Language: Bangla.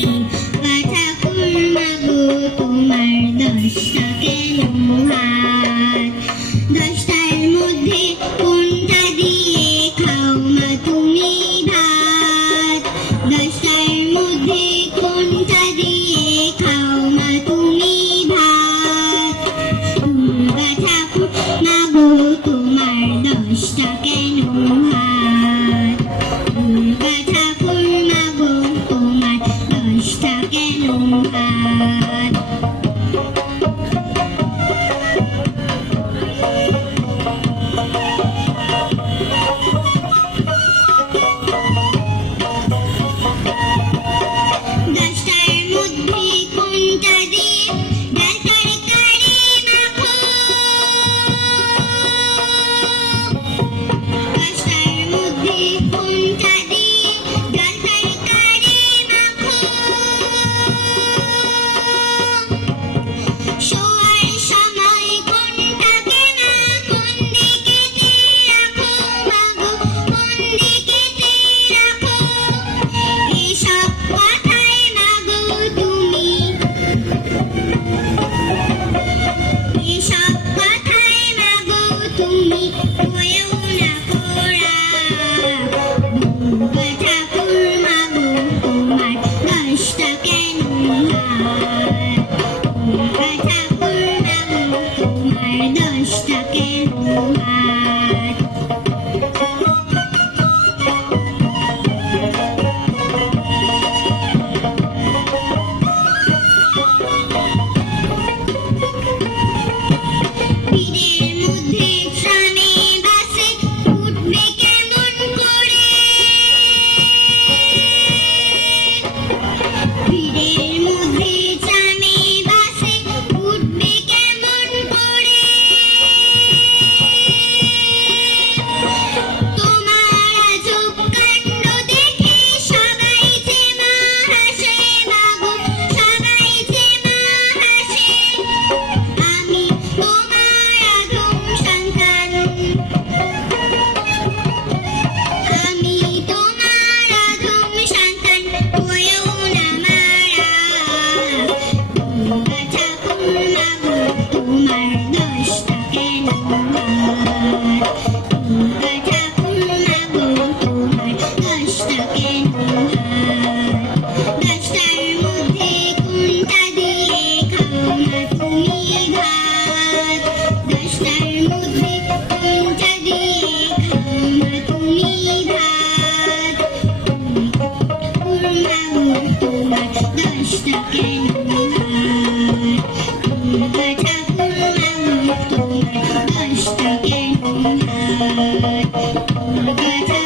ঠাকুর মাগো তোমার 10টা কেন হাত? 10টার মধ্যে কোনটা দিয়ে খাও মা তুমি ভাত? 10টার মধ্যে কোনটা দিয়ে খাও মা তুমি ভাত? দুর্গা ঠাকুর মাগো তোমার 10টা কেন হাত? দুর্গা ঠাকুর মাগো তোমার 10টা কেন হাত? But